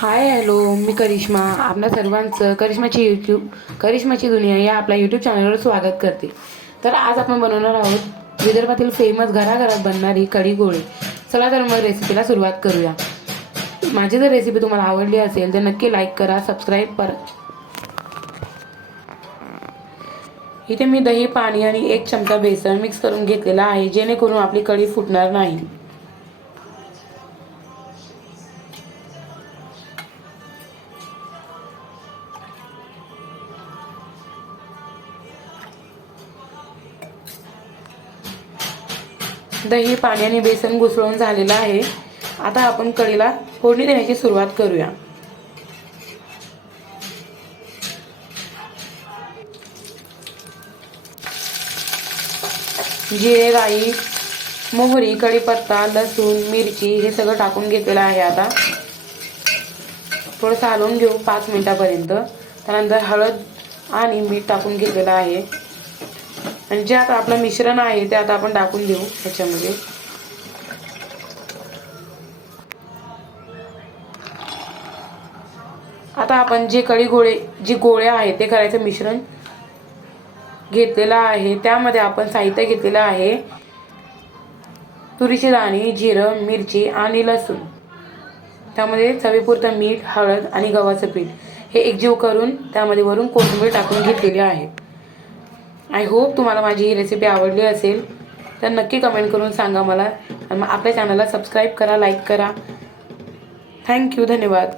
Hi hello मी करिश्मा. आपल्या सर्वांचं करिश्माची YouTube करिश्माची दुनिया या आपल्या यूट्यूब चॅनलवर स्वागत करते. तर आज आपण बनवणार आहोत विदर्भातील फेमस घराघरात बनणारी कढी गोळी. चला तर मग रेसिपीला सुरुवात करूया. माझी जर रेसिपी तुम्हाला आवडली असेल तर नक्की लाईक करा सबस्क्राईब करा इथे मी दही पाणी आणि एक चमचा बेसन मिक्स करून घेतलेला आहे जेणेकरून आपली कढी फुटणार नाही. दही पाणी आणि बेसन घुसळून झालेलं आहे. आता आपण कढीला फोडणी देण्याची सुरुवात करूया. जिरे राई मोहरी कढीपत्ता लसूण मिरची हे सगळं टाकून घेतलेलं आहे आता. थोडंसं हलवून घेऊ पाच मिनिटापर्यंत. त्यानंतर हळद आणि मीठ टाकून घेतलेलं आहे. आणि जे आता आपलं मिश्रण आहे ते आता आपण टाकून देऊ ह्याच्यामध्ये आता आपण जे कढी गोळे जी गोळ्या आहेत ते करायचं मिश्रण घेतलेलं आहे. त्यामध्ये आपण साहित्य घेतलेलं आहे. तुरीची दाणी जिरं मिरची आणि लसूण. त्यामध्ये चवीपुरतं मीठ हळद आणि गव्हाचं पीठ. हे एकजीव करून त्यामध्ये वरून कोथिंबीर टाकून घेतलेली आहे. आय होप तुम्हाला माझी ही रेसिपी आवडली असेल तर नक्की कमेंट करून सांगा मला. आणि मग आपल्या चॅनलला सबस्क्राईब करा लाईक करा. थँक्यू धन्यवाद.